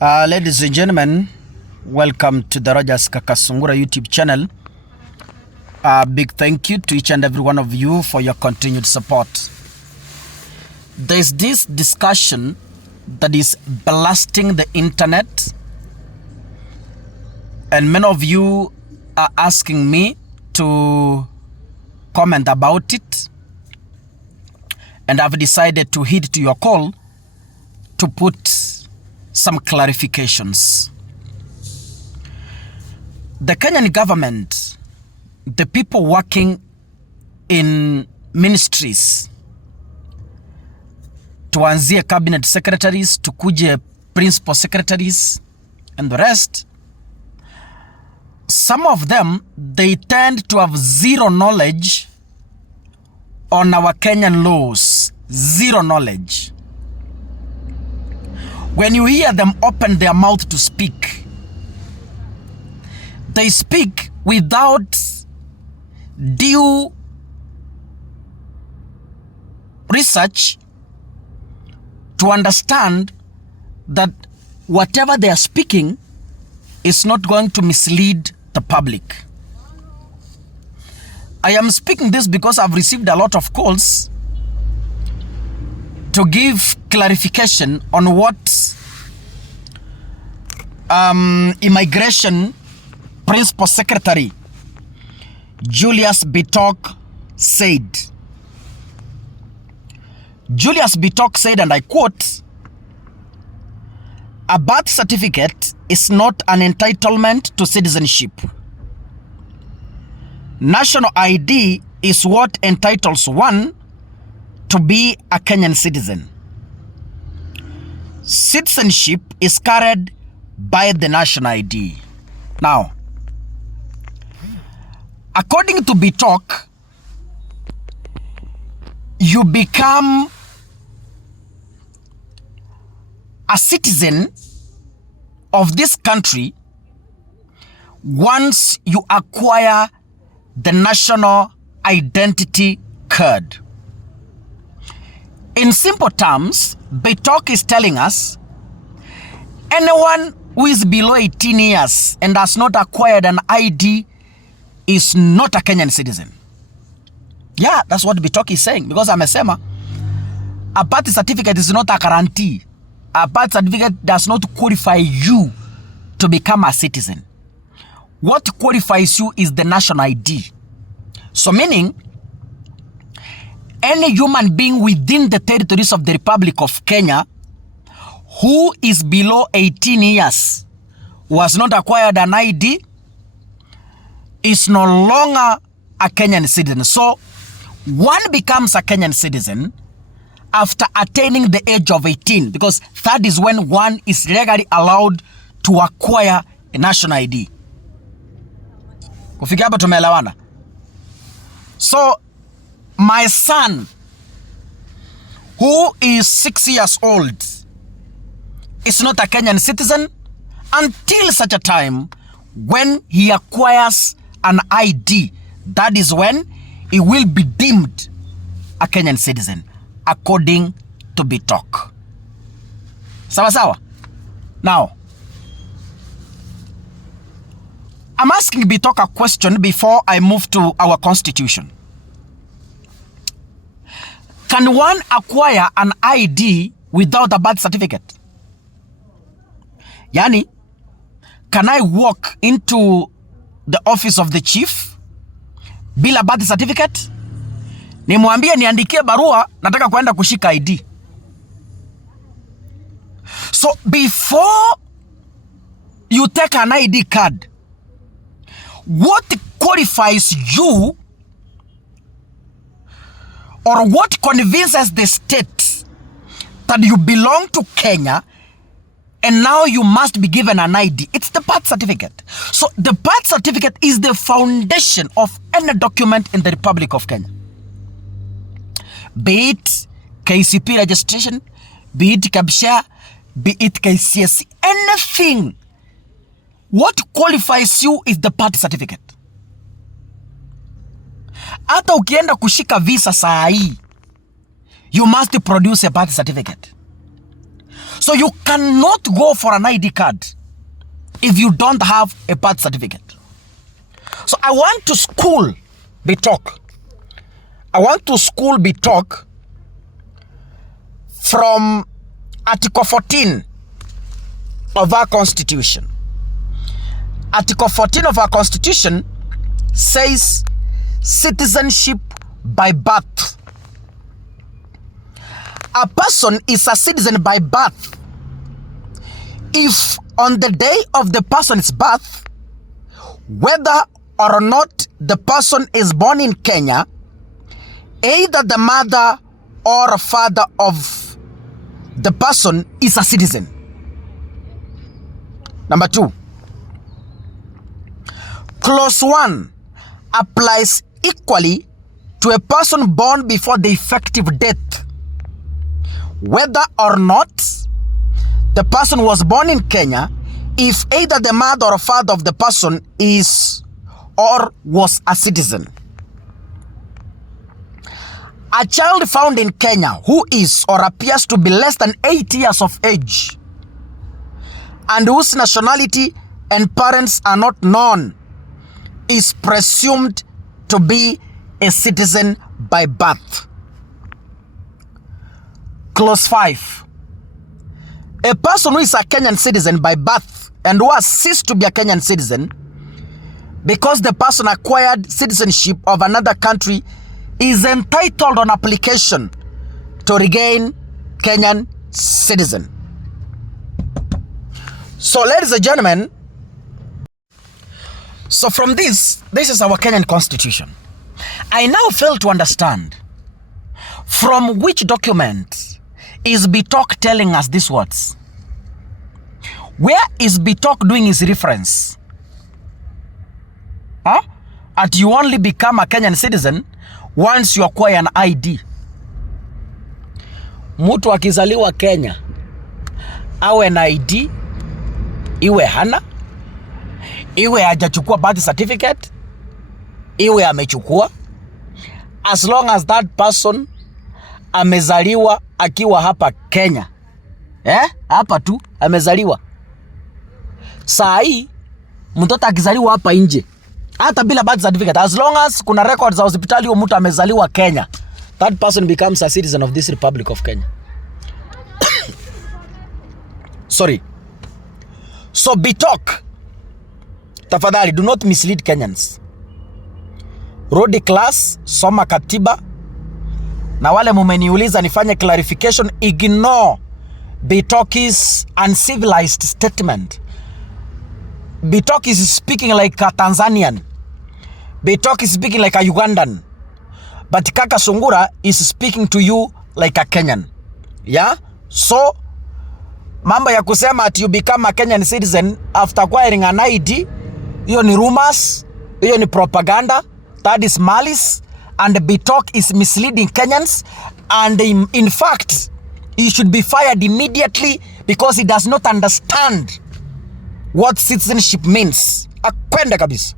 Ladies and gentlemen, welcome to the Rogers Kakasungura YouTube channel. Big thank you to each and every one of you for your continued support. There's this discussion that is blasting the internet, and many of you are asking me to comment about it, and I've decided to heed to your call to put some clarifications. The Kenyan government, the people working in ministries, tuanzie cabinet secretaries, tukuje principal secretaries, and the rest, some of them, they tend to have zero knowledge on our Kenyan laws. Zero knowledge. When you hear them open their mouth to speak, they speak without due research to understand that whatever they are speaking is not going to mislead the public. I am speaking this because I've received a lot of calls to give clarification on what Immigration Principal Secretary Julius Bitok said. Julius Bitok said, and I quote, "A birth certificate is not an entitlement to citizenship. National ID is what entitles one to be a Kenyan citizen. Citizenship is carried by the national ID." Now, according to Bitok, you become a citizen of this country once you acquire the national identity card. In simple terms, Bitok is telling us anyone who is below 18 years and has not acquired an ID is not a Kenyan citizen. Yeah, that's what Bitok is saying, because amesema a birth certificate is not a guarantee. A birth certificate does not qualify you to become a citizen. What qualifies you is the national ID. So meaning, any human being within the territories of the Republic of Kenya who is below 18 years, who has not acquired an ID, is no longer a Kenyan citizen. So, one becomes a Kenyan citizen after attaining the age of 18, because that is when one is legally allowed to acquire a national ID. Kufika hapo tumeelewana? So, my son, who is 6 years old, is not a Kenyan citizen until such a time when he acquires an ID. That is when he will be deemed a Kenyan citizen, according to Bitok. Sawa sawa? Now, I'm asking Bitok a question before I move to our constitution. Can one acquire an ID without a birth certificate? Yani, can I walk into the office of the chief bila birth certificate? Nimwambie niandikie barua nataka kwenda kushika ID. So before you take an ID card, what qualifies you or what convinces the state that you belong to Kenya and now you must be given an ID? It's the birth certificate. So the birth certificate is the foundation of any document in the Republic of Kenya. Be it KCP registration, be it KABSHA, be it KCSE, anything. What qualifies you is the birth certificate. Hata ukienda kushika visa saa hii, you must produce a birth certificate. So you cannot go for an ID card if you don't have a birth certificate. So I want to school Bitok. I want to school Bitok from Article 14 of our Constitution. Article 14 of our Constitution says citizenship by birth. A person is a citizen by birth if on the day of the person's birth, whether or not the person is born in Kenya, either the mother or father of the person is a citizen. Number 2, Clause 1 applies equally to a person born before the effective date, whether or not the person was born in Kenya, if either the mother or father of the person is or was a citizen. A child found in Kenya who is or appears to be less than 8 years of age and whose nationality and parents are not known is presumed to be a citizen by birth. Clause 5. A person who is a Kenyan citizen by birth and who has ceased to be a Kenyan citizen because the person acquired citizenship of another country is entitled on application to regain Kenyan citizen. So ladies and gentlemen, so from this is our Kenyan constitution. I now fail to understand from which document is Bitok telling us these words. Where is Bitok doing his reference? At you only become a Kenyan citizen once you acquire an ID. Mtu akizaliwa Kenya awe na ID, iwe hana, iwe hajachukua birth certificate, iwe amechukua, as long as that person amezaliwa akiwa hapa Kenya. Hapa tu amezaliwa. Saa hii mtoto akizaliwa hapa nje, hata bila birth certificate, as long as kuna records za hospitali huyo mtu amezaliwa Kenya, that person becomes a citizen of this Republic of Kenya. Sorry. So Bitok, tafadhali do not mislead Kenyans. Rudi class, soma katiba, na wale mumeniuliza nifanye clarification, ignore Bitok's uncivilized statement. Bitok is speaking like a Tanzanian. Bitok is speaking like a Ugandan. But Kakasungura is speaking to you like a Kenyan. Yeah? So, mambo ya kusema that you become a Kenyan citizen after acquiring an ID, hiyo ni rumors, hiyo ni propaganda, that is malice, and Bitok is misleading Kenyans, and in fact, he should be fired immediately because he does not understand what citizenship means. Akwenda kabisa.